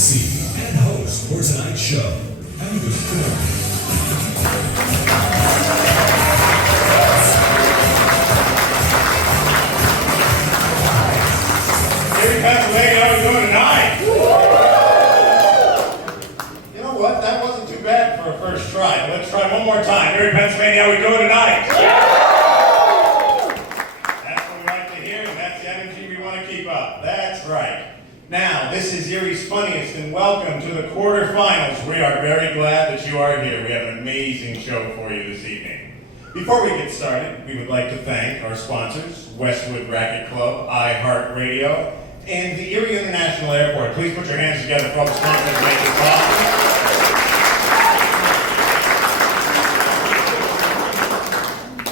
MC and host for tonight's show, Angus Thorne. Erie, Pennsylvania, how are we doing tonight? You know what? That wasn't too bad for a first try. Let's try one more time. Erie, Pennsylvania, how are we doing tonight? That's what we like to hear, and that's the energy we want to keep up. That's right. Now, this is Erie's Funniest, and welcome to the quarterfinals. We are very glad that you are here. We have an amazing show for you this evening. Before we get started, we would like to thank our sponsors, Westwood Racket Club, iHeartRadio, and the Erie International Airport. Please put your hands together for all the sponsors to make this possible.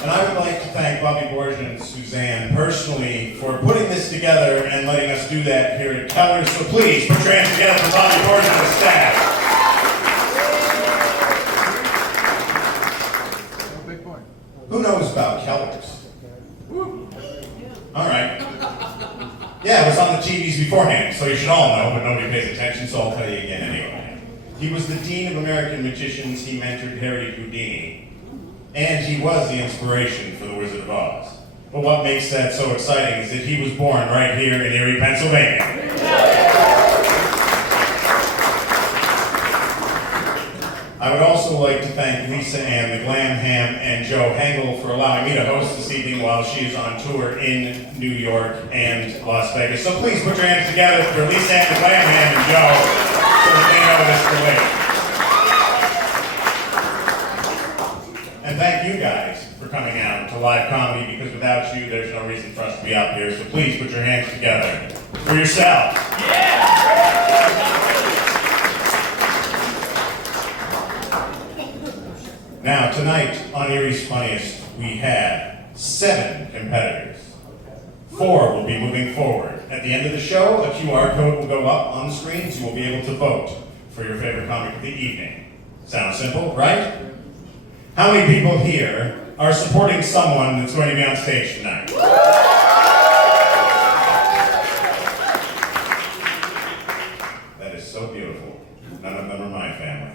And I would like to thank Bobby Borgia and Suzanne personally for putting this together and letting us do that here at Keller's. So please put your hands together for Bobby Borgia and the staff. Who knows about Keller's? All right. Yeah, it was on the TVs beforehand, so you should all know, but nobody pays attention, so I'll tell you again anyway. He was the Dean of American Magicians. He mentored Harry Houdini, and he was the inspiration for The Wizard of Oz. But what makes that so exciting is that he was born right here in Erie, Pennsylvania. I would also like to thank Lisa Ann, the Glam Ham, and Joe Hengel for allowing me to host this evening while she is on tour in New York and Las Vegas. So please put your hands together for Lisa Ann, the Glam Ham, and Joe so that they know this for later. And thank you guys for coming out to live comedy, because without you, there's no reason for us to be up here. So please put your hands together for yourselves. Now, tonight on Erie's Funniest, we have 7 competitors. 4 will be moving forward. At the end of the show, a QR code will go up on the screens. You will be able to vote for your favorite comic of the evening. Sounds simple, right? How many people here are supporting someone that's going to be on stage tonight? That is so beautiful. None of them are my family.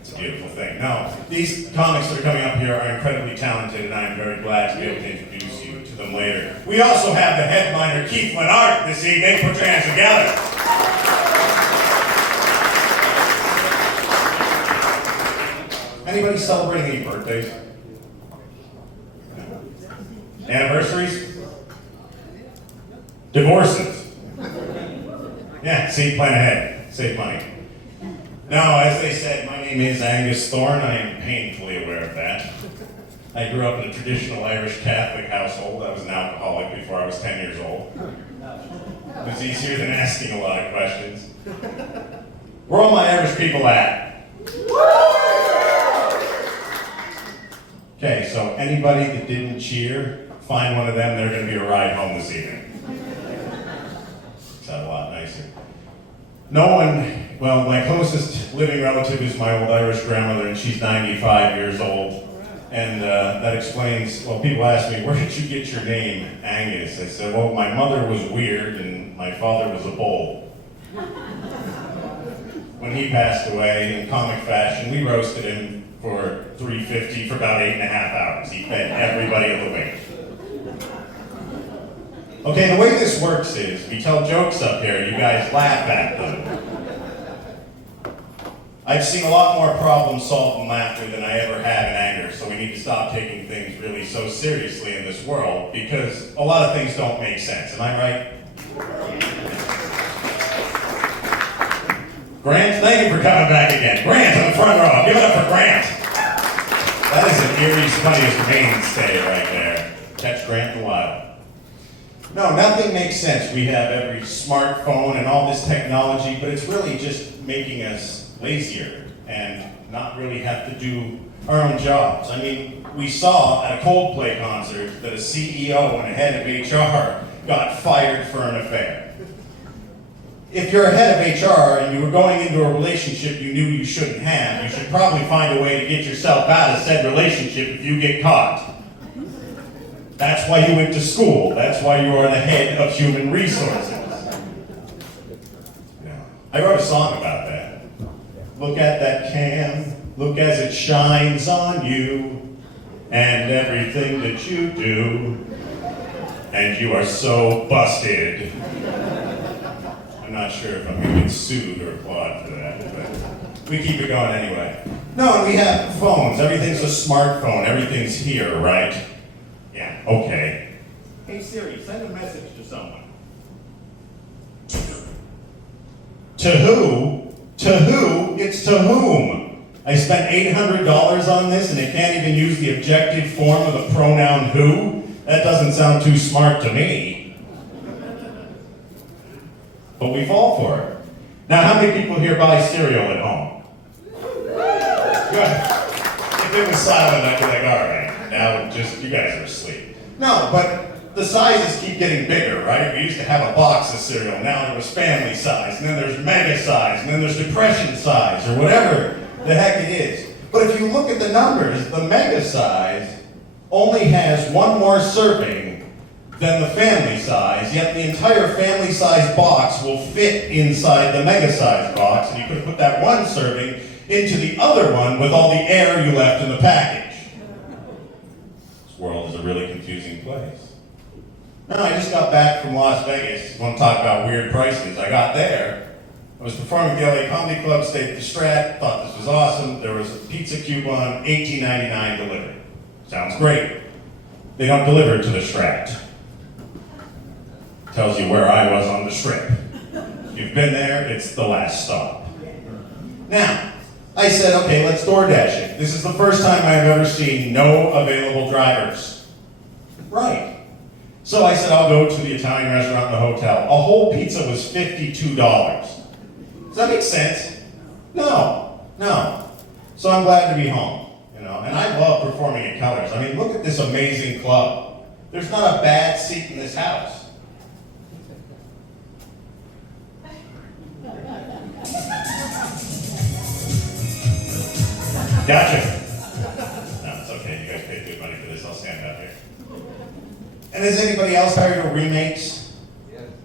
It's a beautiful thing. No, these comics that are coming up here are incredibly talented, and I am very glad to be able to introduce you to them later. We also have the headliner, Keith Lennart, this evening. Put your hands together. Anybody celebrating any birthdays? Anniversaries? Divorces? Yeah, see, plan ahead. Save money. Now, as they said, my name is Angus Thorne. I am painfully aware of that. I grew up in a traditional Irish Catholic household. I was an alcoholic before I was 10 years old. It was easier than asking a lot of questions. Where are all my Irish people at? Okay, so anybody that didn't cheer, find one of them. They're going to be a ride home this evening. Sounds a lot nicer. No one, well, my closest living relative is my old Irish grandmother, and she's 95 years old. And that explains, well, people ask me, where did you get your name, Angus? I said, well, my mother was weird, and my father was a bull. When he passed away, in comic fashion, we roasted him for $3.50 for about 8.5 hours. He fed everybody of the week. Okay, the way this works is, we tell jokes up here, you guys laugh at them. I've seen a lot more problems solved in laughter than I ever have in anger, so we need to stop taking things really so seriously in this world, because a lot of things don't make sense. Am I right? Grant, thank you for coming back again. Grant on the front row. Give it up for Grant. That is an Erie's Funniest mainstay right there. Catch Grant in the wild. No, nothing makes sense. We have every smartphone and all this technology, but it's really just making us lazier and not really have to do our own jobs. I mean, we saw at a Coldplay concert that a CEO and a head of HR got fired for an affair. If you're a head of HR and you were going into a relationship you knew you shouldn't have, you should probably find a way to get yourself out of said relationship if you get caught. That's why you went to school. That's why you are the head of human resources. I wrote a song about that. Look at that can, look as it shines on you, and everything that you do, and you are so busted. I'm not sure if I'm gonna get sued or applaud for that, but we keep it going anyway. No, and we have phones. Everything's a smartphone. Everything's here, right? Yeah, okay. Hey Siri, send a message to someone. To who? To who? It's to whom? I spent $800 on this and it can't even use the objective form of the pronoun who? That doesn't sound too smart to me. But we fall for it. Now, how many people here buy cereal at home? Good. If it was silent, I'd be like, all right, now just, you guys are asleep. No, but the sizes keep getting bigger, right? We used to have a box of cereal, now there was family size, and then there's mega size, and then there's depression size, or whatever the heck it is. But if you look at the numbers, the mega size only has one more serving than the family size, yet the entire family size box will fit inside the mega size box, and you could put that one serving into the other one with all the air you left in the package. This world is a really confusing place. No, I just got back from Las Vegas. Want to talk about weird prices? I got there. I was performing at the LA Comedy Club, stayed at the Strat, thought this was awesome. There was a pizza coupon, $18.99 delivered. Sounds great. They don't deliver to the Strat. Tells you where I was on the Strip. If you've been there, it's the last stop. Now, I said, okay, let's DoorDash it. This is the first time I've ever seen no available drivers. Right. So I said, I'll go to the Italian restaurant in the hotel. A whole pizza was $52. Does that make sense? No. So I'm glad to be home, and I love performing at Keller's. I mean, look at this amazing club. There's not a bad seat in this house. Gotcha. No, it's okay. You guys paid good money for this. I'll stand up here. And has anybody else hired remakes?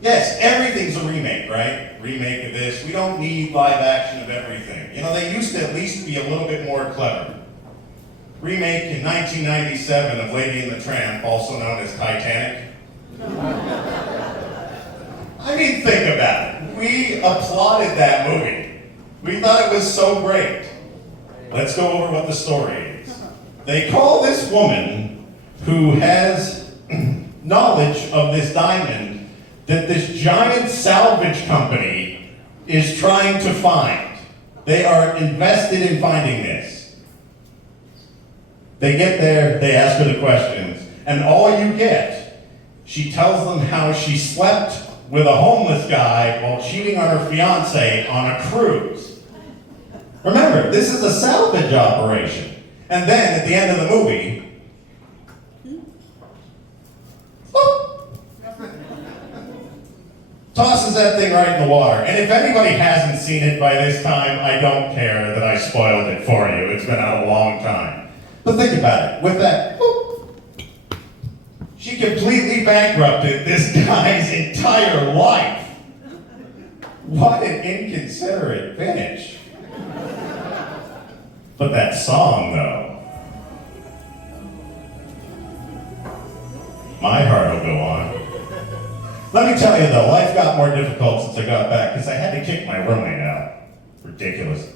Yes, everything's a remake, right? Remake of this. We don't need live action of everything. They used to at least be a little bit more clever. Remake in 1997 of Lady and the Tramp, also known as Titanic. I mean, think about it. We applauded that movie. We thought it was so great. Let's go over what the story is. They call this woman who has knowledge of this diamond that this giant salvage company is trying to find. They are invested in finding this. They get there, they ask her the questions, and all you get, she tells them how she slept with a homeless guy while cheating on her fiance on a cruise. Remember, this is a salvage operation. And then, at the end of the movie, tosses that thing right in the water. And if anybody hasn't seen it by this time, I don't care that I spoiled it for you. It's been out a long time. But think about it. With that, she completely bankrupted this guy's entire life. What an inconsiderate finish. But that song, though, my heart will go on. Let me tell you though, life got more difficult since I got back because I had to kick my roommate out. Ridiculous.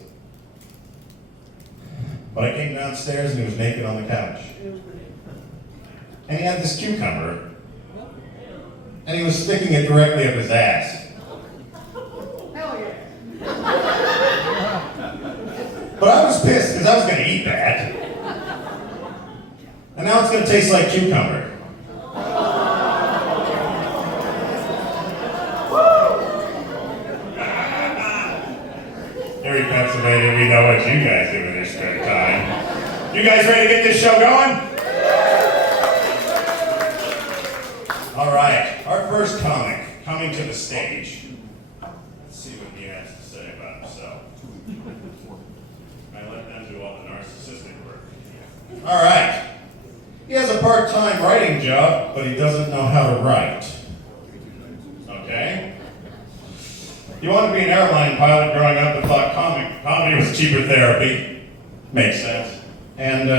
But I came downstairs and he was naked on the couch. And he had this cucumber. And he was sticking it directly up his ass. Hell yeah. But I was pissed because I was going to eat that. And now it's going to taste like cucumber. Erie, Pennsylvania, we know what you guys do in your spare time. You guys ready to get this show going? All right, our first comic coming to the stage. Let's see what he has to say about himself. I let them do all the narcissistic work. All right. He has a part-time writing job, but he doesn't know how to write. Okay? You wanted to be an airline pilot growing up and thought comedy was cheaper therapy. Makes sense. And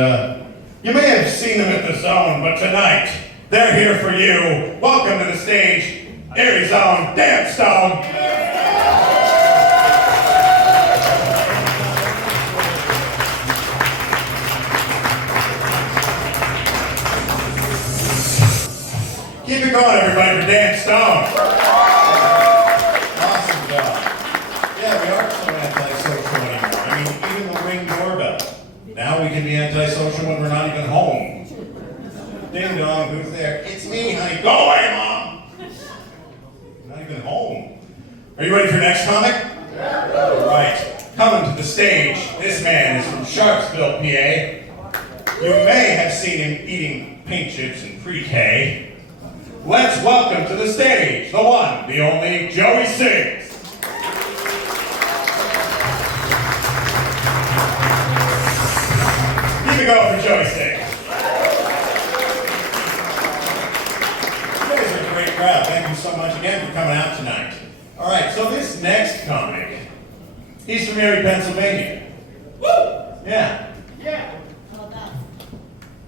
you may have seen them at the Zone, but tonight, they're here for you. Welcome to the stage, Erie Zone Dance Stone. Keep it going, everybody, for Dan Stone. Awesome job. Yeah, we aren't so antisocial anymore. I mean, even the Ring doorbell. Now we can be antisocial when we're not even home. Ding dong, who's there? It's me, honey. Go away, Mom. Not even home. Are you ready for next comic? Yeah. All right. Coming to the stage, this man is from Sharpsville, PA. You may have seen him eating paint chips in pre-K. Let's welcome to the stage, the one, the only, Joey Sings. Keep it going for Joey Sings. You guys are a great crowd. Thank you so much again for coming out tonight. All right, so this next comic, he's from Erie, Pennsylvania. Woo! Yeah. Yeah.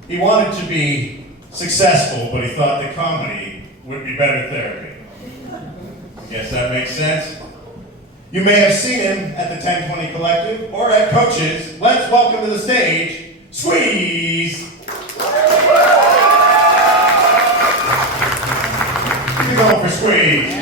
He wanted to be successful, but he thought that comedy would be better therapy. I guess that makes sense. You may have seen him at the 1020 Collective or at Coach's. Let's welcome to the stage, Squeeze! Keep going for Squeeze.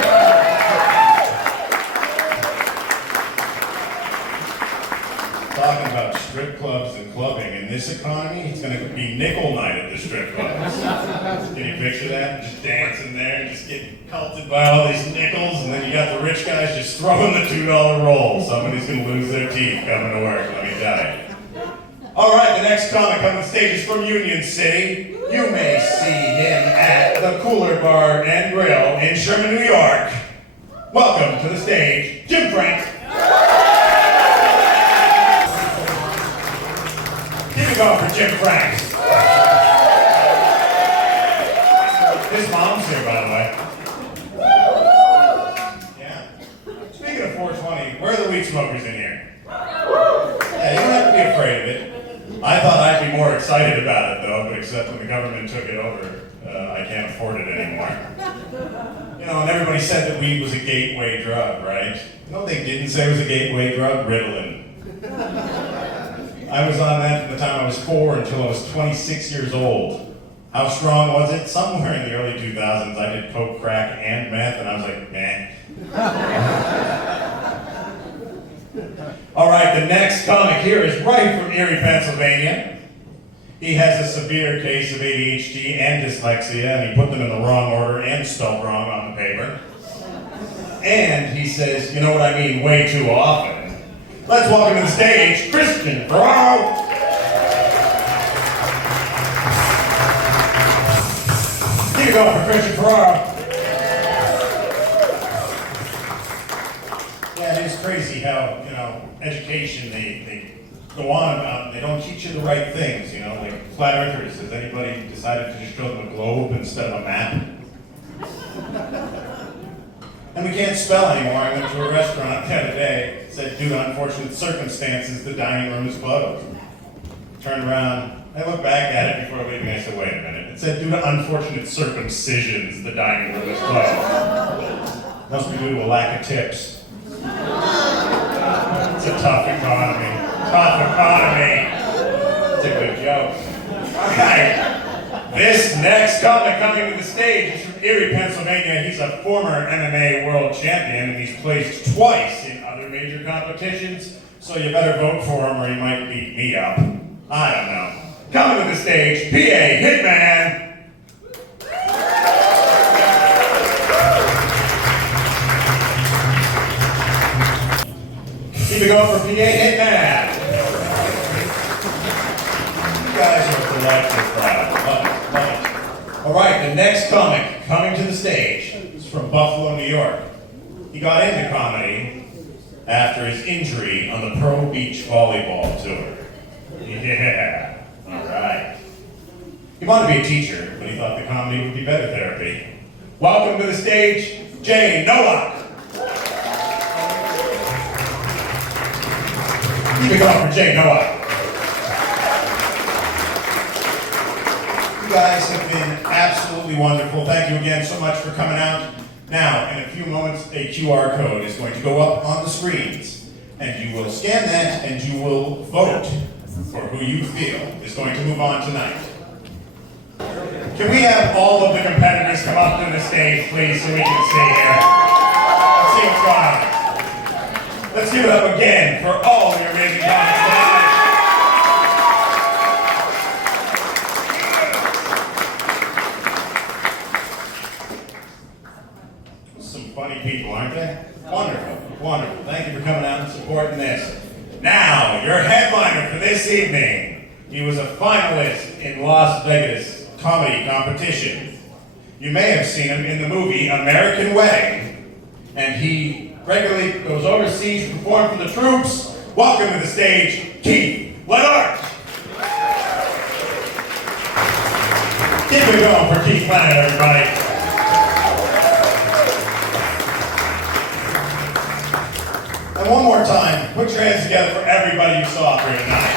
Talking about strip clubs and clubbing in this economy, it's going to be nickel night at the strip clubs. Can you picture that? Just dancing there and just getting pelted by all these nickels, and then you got the rich guys just throwing the $2 roll. Somebody's going to lose their teeth coming to work, let me tell you. All right, the next comic on the stage is from Union City. You may see him at the Cooler Bar and Grill in Sherman, New York. Welcome to the stage, Jim Frank. Keep it going for Jim Frank. His mom's here, by the way. Yeah. Speaking of 420, where are the weed smokers in here? Yeah, you don't have to be afraid of it. I thought I'd be more excited about it, though, but except when the government took it over, I can't afford it anymore. You know, and everybody said that weed was a gateway drug, right? You know what they didn't say was a gateway drug? Ritalin. I was on that from the time I was 4 until I was 26 years old. How strong was it? Somewhere in the early 2000s, I did coke, crack, and meth, and I was like, meh. All right, the next comic here is right from Erie, Pennsylvania. He has a severe case of ADHD and dyslexia, and he put them in the wrong order and spelled wrong on the paper. And he says, you know what I mean, way too often. Let's welcome to the stage, Christian Ferraro. Keep it going for Christian Ferraro. Yeah, it is crazy how, you know, education, they go on about, they don't teach you the right things, you know, like flat earthers. Has anybody decided to just show them a globe instead of a map? And we can't spell anymore. I went to a restaurant the other day. It said, due to unfortunate circumstances, the dining room is closed. Turned around, I looked back at it before leaving. I said, wait a minute. It said, due to unfortunate circumcisions, the dining room is closed. Must be due to a lack of tips. It's a tough economy. Tough economy. It's a good joke. All right. This next comic coming to the stage is from Erie, Pennsylvania. He's a former MMA world champion, and he's placed twice in other major competitions, so you better vote for him or he might beat me up. I don't know. Coming to the stage, PA Hitman. Keep it going for PA Hitman. You guys are a delightful crowd. Love it. All right, the next comic coming to the stage is from Buffalo, New York. He got into comedy after his injury on the Pro Beach volleyball tour. Yeah, all right. He wanted to be a teacher, but he thought the comedy would be better therapy. Welcome to the stage, Jay Nowak. Keep it going for Jay Noah. You guys have been absolutely wonderful. Thank you again so much for coming out. Now, in a few moments, a QR code is going to go up on the screens, and you will scan that, and you will vote for who you feel is going to move on tonight. Can we have all of the competitors come up to the stage, please, so we can see here? Let's see what's going on. Let's give it up again for all of your amazing comments tonight. Some funny people, aren't they? Wonderful, wonderful. Thank you for coming out and supporting this. Now, your headliner for this evening. He was a finalist in Las Vegas comedy competition. You may have seen him in the movie American Wedding, and he regularly goes overseas to perform for the troops. Welcome to the stage, Keith Leonard. Keep it going for Keith Leonard, everybody. And one more time, put your hands together for everybody you saw here tonight.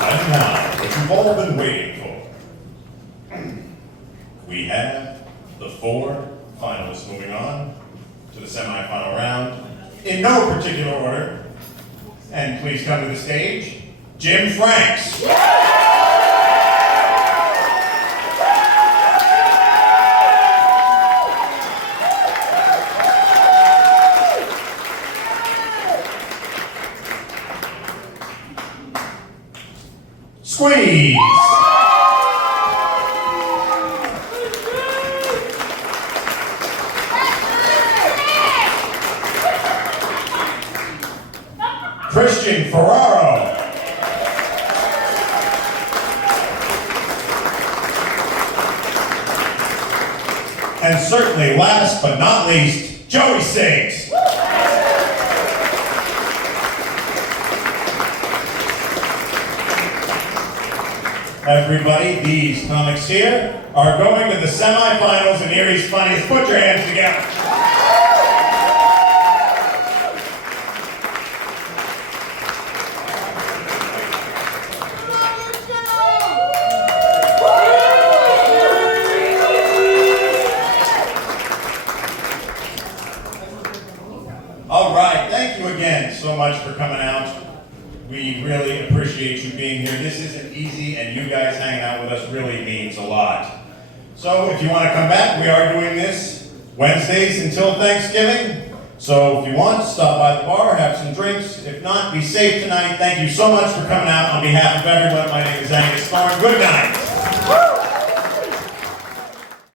And now, what you've all been waiting for. We have the 4 finalists moving on to the semifinal round in no particular order. And please come to the stage, Jim Franks. Squeeze. Christian Ferraro. And certainly last but not least, Joey Sings. Everybody, these comics here are going to the semifinals in Erie's Funniest. Put your hands together. All right, thank you again so much for coming out. We really appreciate you being here. This isn't easy, and you guys hanging out with us really means a lot. So if you want to come back, we are doing this Wednesdays until Thanksgiving. So if you want, stop by the bar, have some drinks. If not, be safe tonight. Thank you so much for coming out. On behalf of everyone, my name is Angus Thorne. Good night.